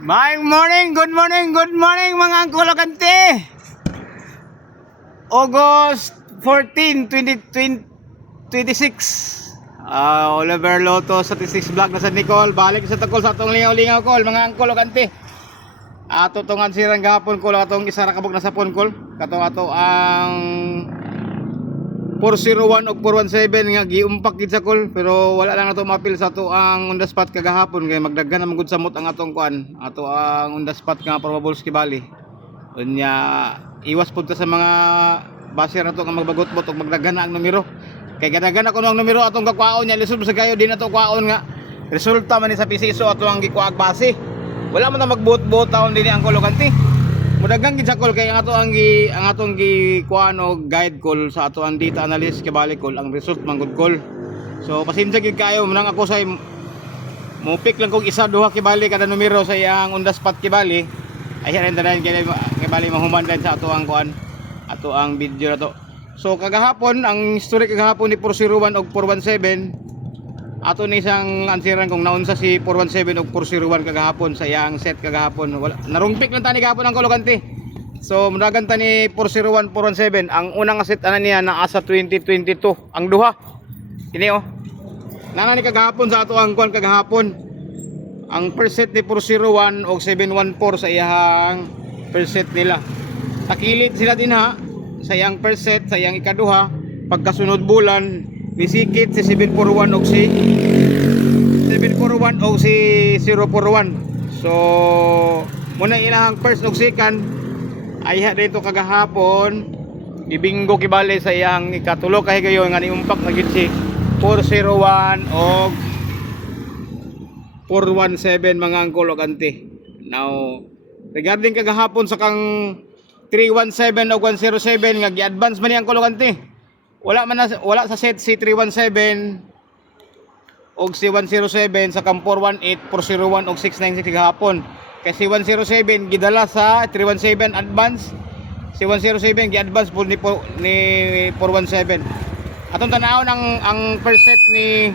Good morning mga angkolokante. August 14, 2026. Oliver Loto Statistics Vlog na sa Nicole. Balik sa takol sa atong lingaw-lingaw kol mga angkolokante. Ato tungan sirang gahapon ko atong isa ra kabog na sa phone call. Katong ato ang 401 o 417 nga giumpak gid sa call, pero wala lang ato mapil sa ato ang on the spot kagahapon kay magdaghan na magud samot ang atong kuan, ato ang on the spot nga probables kibali. Unya iwas pud ta sa mga basher nato nga magbagot-bot og magdaghan na ang numero. Kay gadagan ako ang numero atong kakwaon nya lisod sa kayo din ato kwaon nga resulta man ni sa PCSO ato ang gikuag base. Wala man ta magbuot-buot taon dinhi ang kolokante. Mudagang gid sa call kay ang atong gi kuan og guide call sa ato ang data analyst kibali call ang result man gud call. So pasensya gid kayo munang ako say mo pick lang kog isa duha kibali kada numero sa iyang on the spot kibali. Ay rin tanan kibali mahuman din sa ato ang kuan, ato ang video na to. So kagahapon ang history kagahapon ni 401 og 417 ato ni isang ansiran kung naunsa si 417 o 401 kagahapon sa iyang set kagahapon. Wala narungpik lang tani gahapon ang kolokante. So mudagan tani 401 417 ang unang set ana niya naa sa 2022 ang duha. Kini oh. Nana ni kagahapon sa ato ang kuan kagahapon. Ang first set ni 401 og 714 sa iyang first set nila. Takilid sila din ha sa iyang first set sa iyang ikaduha pagkasunod bulan nisikit si 741 og si 741 og si 041. So muna ilang first og second ay dito kagahapon ibinggo kibali sa iyang ikatulo kay gayo nga niumpak na gid si 401 og 417 mga angkolokante. Now regarding kagahapon sa kang 317 og 107 nga gi-advance man ni ang kolokante. Wala sa set si 317 og si 107 sa kam 418, 401 og 696 gahapon. Kasi 107 gidala sa 317 advance. Si 107 gi-advance po ni 417. Atong tanawon ang first set ni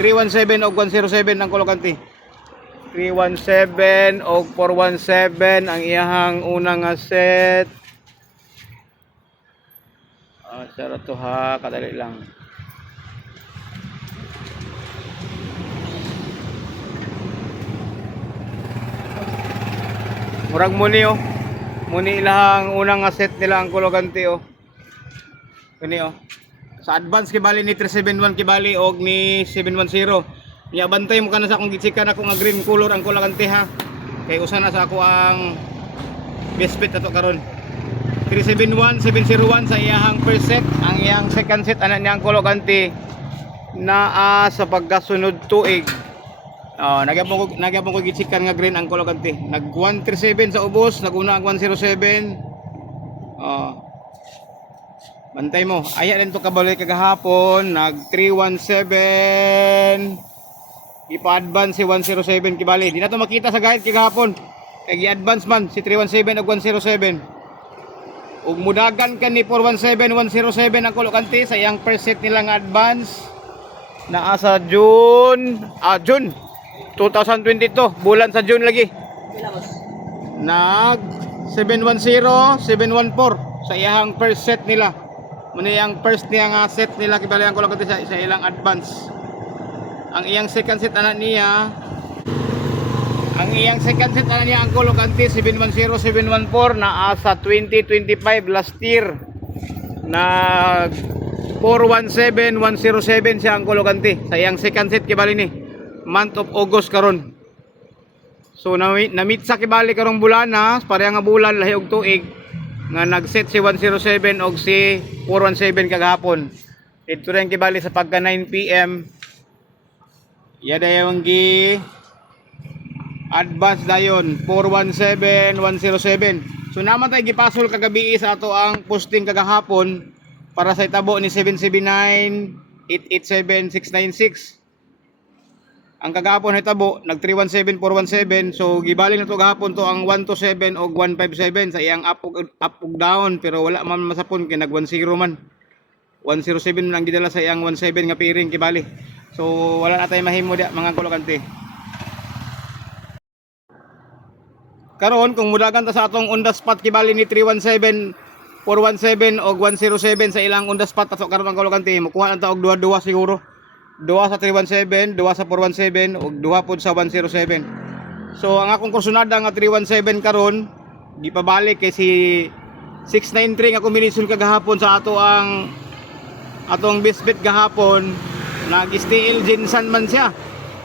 317 og 107 ang kolokante. 317 og 417 ang iyahang unang set. Sara to ha, kadali lang. Murag muni oh. Muni ilang unang set nila ang kolokante oh. Kani oh. Sa advance kibali ni 371 kibali og ni 710. Nya bantay mo kana sa akong gitsikan ako nga green color ang kolokante ha. Kay usa na sa ako ang best bet ato karon. 371, 701 sa iyahang first set. Ang iyang second set ana niyang kolokante naa sa pagkasunod tuig. Nagyapon ko gitsikan nga green ang kolokante. Nag 137 sa ubos, naguna ang 107. Bantay mo. Aya din to kabalik kagahapon, nag 317. Ipa-advance si 107 kibali. Di na to makita sa guide kagahapon. Kay gi-advance man si 317 ug 107. Ug mudagan kan ni 417 107 ang kolokante sa iyang first set nilang advance naa sa June 2022 bulan sa June lagi nag 710 714 sa iyang first set nila muna ang first niya nga set nila kibali ang kolokante sa ilang advance. Ang iyang second set ana niya ang kolokante 710 714 na sa 2025 last year na 417 107 siya ang kolokante sa iyang second set kibali ni month of August karon. So na-meet sa kibali karong bulan na pareha nga bulan lahi og tuig nga nag-set si 107 og si 417 kagahapon. Dito rin kibali sa pagka 9 PM. Yada yung advance dayon 417 107. So naman tayo gipasol kagabi sa ato ang posting kagahapon para sa itabo ni 779 887 696. Ang kagahapon hitabo nag 317 417. So gibali na to gahapon to ang 127 og 157 sa iyang up ug down, pero wala man masapon kay nag 10 man. 107 lang gidala sa iyang 17 nga piring kibali. So wala na tayo mahimo dia mga kolokante. karon kung mudagan ta sa atong on the spot kibali ni 317, 417 o 107 sa ilang on the spot ato karon ang kolokante mukuha lang ta og duha-duha siguro. Duha sa 317, duha sa 417 ug duha pod sa 107. So ang akong kursunada nga 317 karon gipabalik kay si 693 nga kombinasyon kagahapon sa atong bisbit gahapon nag-steel Jinsan man siya.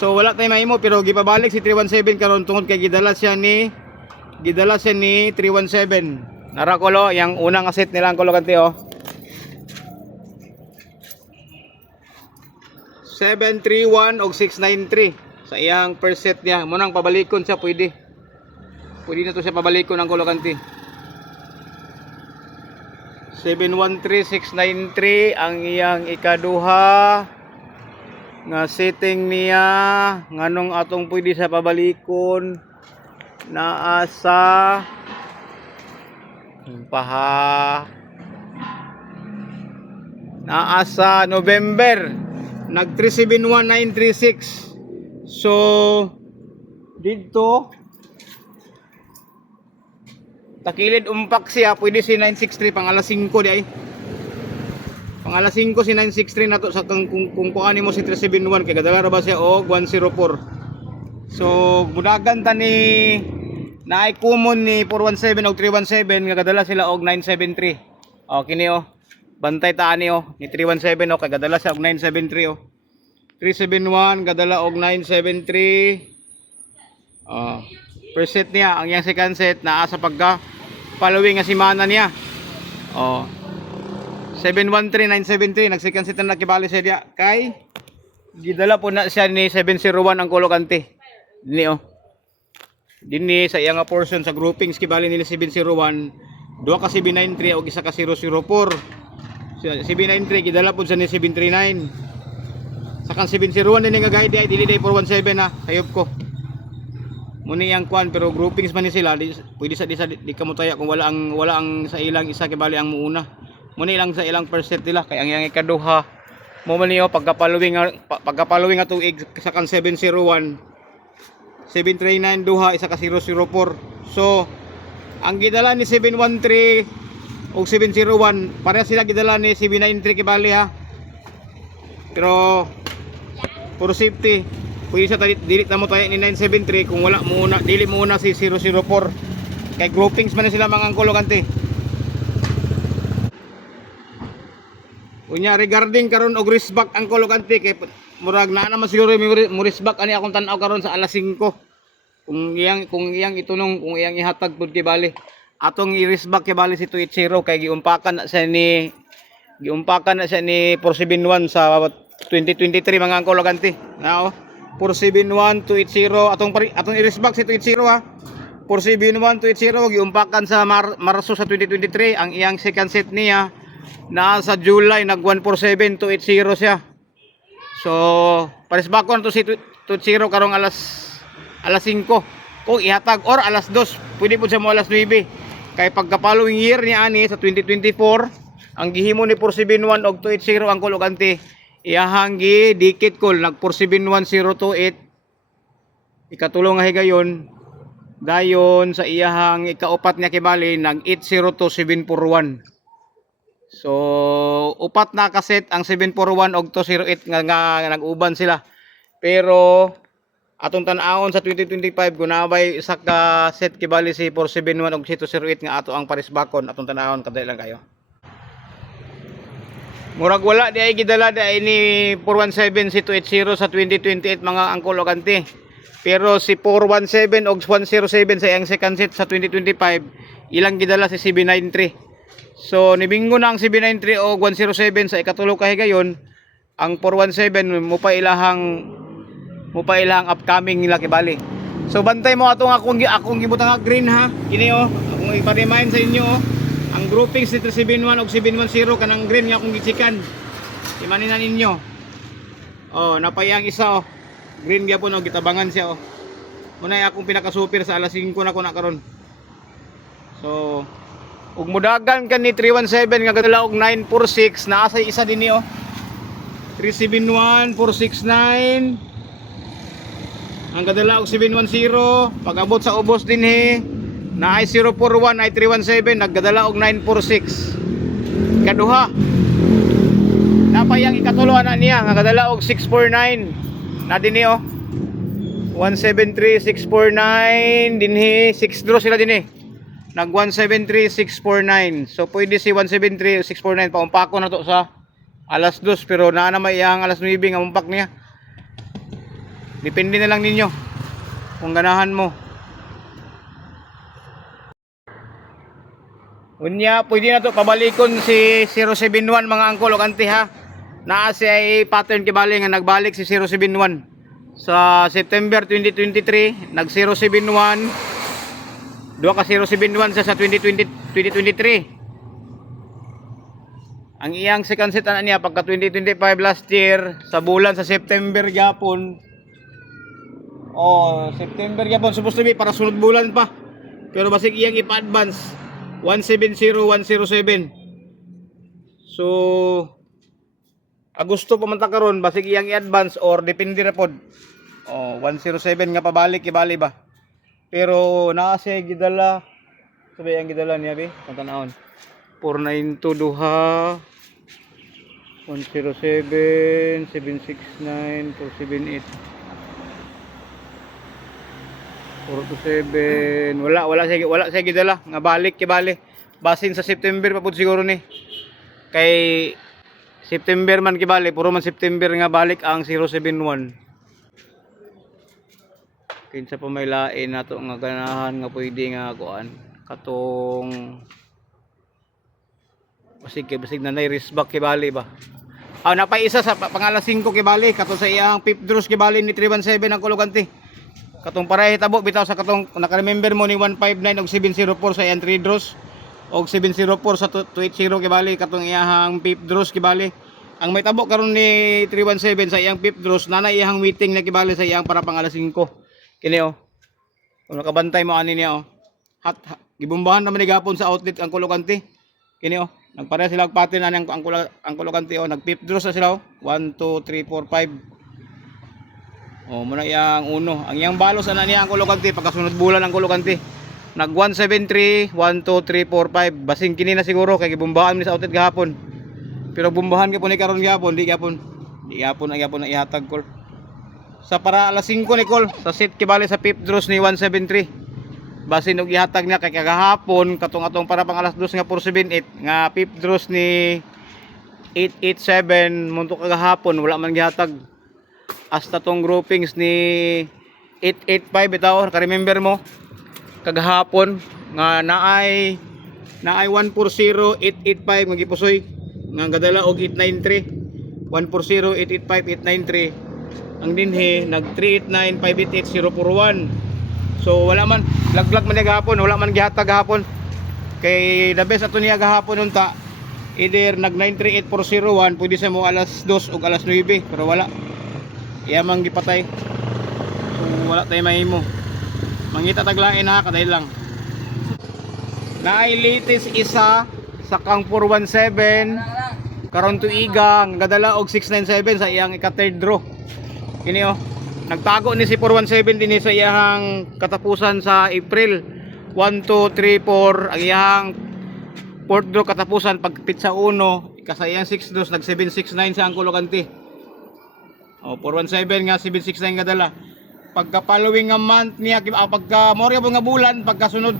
So wala tay mahimo pero gipabalik si 317 karon tungod kay gidala siya ni 317. Nara kolo yang unang aset nila ang kolokante oh. 731 og 693 sa iyang per set niya. Munang pabalikon siya pwede. Pwede na to siya pabalikon ang kolokante. 713693 ang iyang ikaduha nga setting niya nganong atong pwede sa pabalikon naa sa naa sa November nag 371936. So dito takilid umpak siya pwede si 963 pang alas 5 di ay pang alas 5 si 963 nato sa kung kuani mo si 371 kay gadala ra ba siya og 104. So budagan ta ni naay common ni 417 og 317 nga gadala sila og 973. O kini oh bantay ta ani oh ni 317 oh kay gadala siya og 973 oh. 371 gadala og 973. Per set niya ang yang second set naa sa pagka following nga semana niya. 713973 nag second set na nakibali siya diya kay gidala po na siya ni 701 ang kolokante dinhi oh. Dinhi sa iyang portion sa groupings kibali nila 701 duha ka 793 og isa ka 004. CB93 gidala po siya ni 739. Sa kan 701 din nga guide ay dili day 417 na sayop ko. Muni ang kwan pero groupings man ni sila pwede sa di kamutaya kung wala ang sa ilang isa kibali ang muuna. Muni lang sa ilang per set nila kay ang iyang ikaduha mo man niyo pagka-following nga tuig sa kan 701 739 duha isa ka 004. So ang gidala ni 713 o 701 pareha sila gidala ni 793 kibali ha. Pero for safety pwede sa dili na mo tayo ni 973 kung wala muna dili muna si 004 kay groupings man sila mga kolokante. Unya regarding karon og wristback ang kolokante kay murag naa naman siguro mo wristback ani akong tan-aw karon sa alas 5 kung iyang itunong kung iyang ihatag pud kay bali atong i-wristback kay bali si 280 kay giumpakan na siya ni 471 sa 2023 mga kolokante. Now 471 280 atong i-wristback si 280 ha. 471 280 giumpakan sa Marso sa 2023 ang iyang second set niya na sa July nag 147 280 siya. So pares bako na to si 280 karong alas 5 kung ihatag or alas 2 pwede po siya mo alas 9 kay pagka following year niya ani sa 2024 ang gihimo ni 471 og 280 ang kolokante iyahang dikit kol nag 471028 ikatulong nga higayon dayon sa iyahang ikaupat niya kibali nag 802741. So upat na kaset ang 741 og 208 nga nag-uban sila. Pero atong tan-awon sa 2025 gunabay isa ka set kibali si 471 og 208 nga ato ang parisbakon atong tan-awon kadali lang kayo. Murag wala di ay gidala di ay ni 417 si 280 sa 2028 mga angkol o kanti. Pero si 417 og 107 sa iyang second set sa 2025 ilang gidala si CB93. So nibingo na ang CB93 og 107 sa ikatulo ka higayon. Ang 417 mo pa ilahang upcoming nila kibali. So bantay mo atong akong gibutang nga green ha. Kini oh, akong ipa-remind sa inyo oh. Ang groupings ni 371 og 710 kanang green nga akong gitsikan. Imanin na ninyo. Oh, napayang isa oh. Green gyapon oh, gitabangan siya oh. Munay akong pinaka-super sa alas 5 na ko na karon. So, ug mudagan kan ni 317 nga gadala og 946 naa sa isa dinhi oh. 371 469 ang gadala og 710 pag-abot sa ubos dinhi na ay 041 ay 317 nagdala og 946 kaduha. Napayang ikatulo na niya nagadala og 649 na dinhi oh. 173 649 dinhi 6 draw sila dinhi. Nag 173 649. So pwede si 173 649 paumpako na to sa alas 2 pero naa na may ang alas 9 nga umpak niya. Depende na lang ninyo kung ganahan mo. Unya, pwede na to pabalikon si 071 mga angkol o kanti ha. Naa si ay pattern kibali nga nagbalik si 071. Sa September 2023, nag 071. Duha ka 071 sa 2023. Ang iyang second set na niya pagka 2025 last year sa bulan sa September gyapon. Oh, September gyapon supposed to be para sunod bulan pa. Pero basig iyang ipa-advance 170107. So Agosto pa man ta karon basig iyang i-advance or depende ra pod. Oh, 107 nga pabalik ibali ba. Pero naa siya gidala. Sabi ang gidala niya be, tantanahon. 492 duha 107 769 478 427 wala siya gidala nga balik kibali. Basin sa September pa pud siguro ni. Kay September man kibali, puro man September nga balik ang 071. Kinsa pa may lain nato nga ganahan nga pwede nga kuan katong basig na risk back kibali ba. Napay isa sa pangalan 5 kibali kato sa iyang fifth draws kibali ni 317 ang kuluganti. Katong parehi tabo bitaw sa katong naka-remember mo ni 159 og 704 sa iyang 3 draws og 704 sa 280 kibali katong iyang fifth draws kibali. Ang may tabo karon ni 317 sa iyang fifth draws nana iyang waiting na kibali sa iyang para pangalas 5. Kini oh. Kung nakabantay mo ani niya oh. Gibumbahan naman ni gapon sa outlet ang kuluganti. Kini oh. Nagpare sila og pattern ani ang kuluganti oh. Nag fifth draws na sila oh. 1 2 3 4 5. Oh, muna iyang uno. Ang iyang balos ana niya ang kuluganti pagkasunod bulan ang kuluganti. Nag 173 1 2 3 4 5. Basing kini na siguro kay gibumbahan ni sa outlet gahapon. Pero bumbahan ka po ni karon gapon, di gapon ang ihatag call. Sa para alas 5 ni call, sa set kibali sa fifth draws ni 173. Basin og ihatag niya kay kagahapon katong atong para pang alas 2 nga 478 nga fifth draws ni 887 munto kagahapon wala man gihatag. Hasta tong groupings ni 885 bitaw, ka-remember mo kagahapon nga naay 140 885 nga gipusoy nga gadala og 893 140 885 893 ang dinhi nag 389 588 041. So wala man laglag man gahapon, wala man gihatag gahapon kay the best ato niya gahapon unta either nag 938401 pwede sa mo alas 2 ug alas 9 pero wala iyamang gipatay. So wala tay mahimo mangita taglain ha kaday lang. Naay latest isa sa kang 417 karon tuiga gadala og 697 sa iyang ika-third draw. Kini oh, nagtago ni si 417 din sa iyang katapusan sa April 1 2 3 4 ang iyang fourth draw katapusan pagpit sa 1 sa iyang 6 draws nag 769 sa ang kuluganti. Oh, 417 nga 769 gadala. Pagka following nga month niya pagka morya nga bulan pagkasunod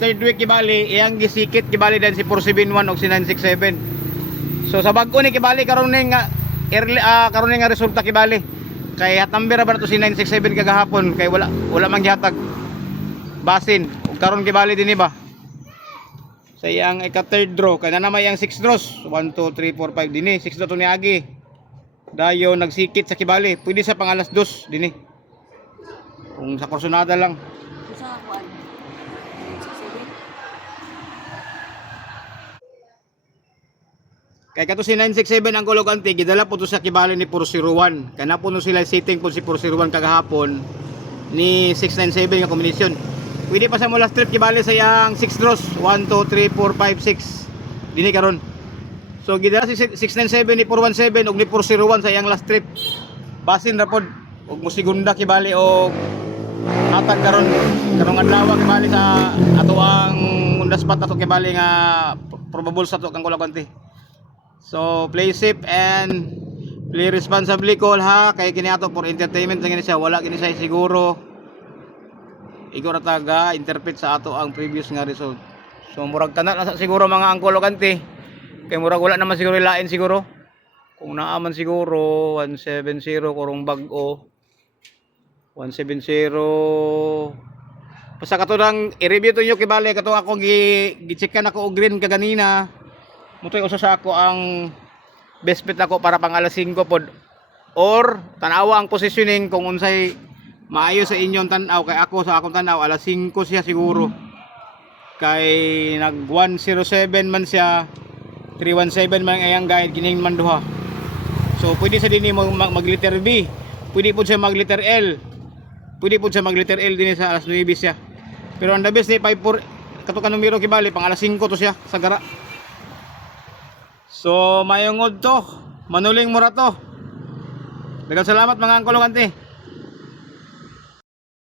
third week kibali iyang gisikit kibali din si 471 og si 967. So sa bag-o ni kibali karon ni nga early karon ni nga resulta kibali. Kay hatambir ba to si 967 kagahapon kay wala man gihatag. Basin ug karon kibali dinhi ba. Sa iyang ika-third draw kay na may ang 6 draws 1 2 3 4 5 dinhi 6 draw to ni agi. Dayo nagsikit sa kibali. Pwede sa pangalas 2 dinhi. Kung sa kursunada lang. Sa kuan. Kay kato si 967 ang kuluganti gidala po to sa kibali ni 401. Kana po no sila sitting po si 401 kagahapon ni 697 nga kombinasyon. Pwede pa sa mula strip kibali sa yang 6 draws 1 2 3 4 5 6 dinhi karon. So gidala si 697 ni 417 ug ni 401 sa yang last trip. Basin ra pod ug mo segunda kibali og hatag karong adlaw kibali sa ato ang on the spot ato kibali nga probable sa ato kang kulagante. So play safe and play responsibly call ha, kay kini ato for entertainment lang gini siya, wala gini siya siguro igor taga interpret sa ato ang previous nga result. So murag tanan na siguro mga angkol ug auntie, kay murag wala naman siguro lain siguro. Kung naaman siguro 170 kurong bag-o 170. Basta kato nang i-review to nyo kibali kato ako gi-checkan ako og green kaganina. Mutoy usa sa ako ang best bet ako para pang alas 5 pod. Or tanawa ang positioning kung unsay maayo sa inyong tanaw, kay ako sa akong tanaw alas 5 siya siguro. Kay nag 107 man siya, 317 man ayang guide kining man duha. So pwede sa dinhi mag letter B, pwede po siya mag letter L, pwede po siya mag letter L din sa alas 9 siya. Pero ang the best ni 54 kato ka numero kibali pang alas 5 to siya sa gara. So mayungod to, manuling mura to. Daghang salamat mga angkol ug auntie.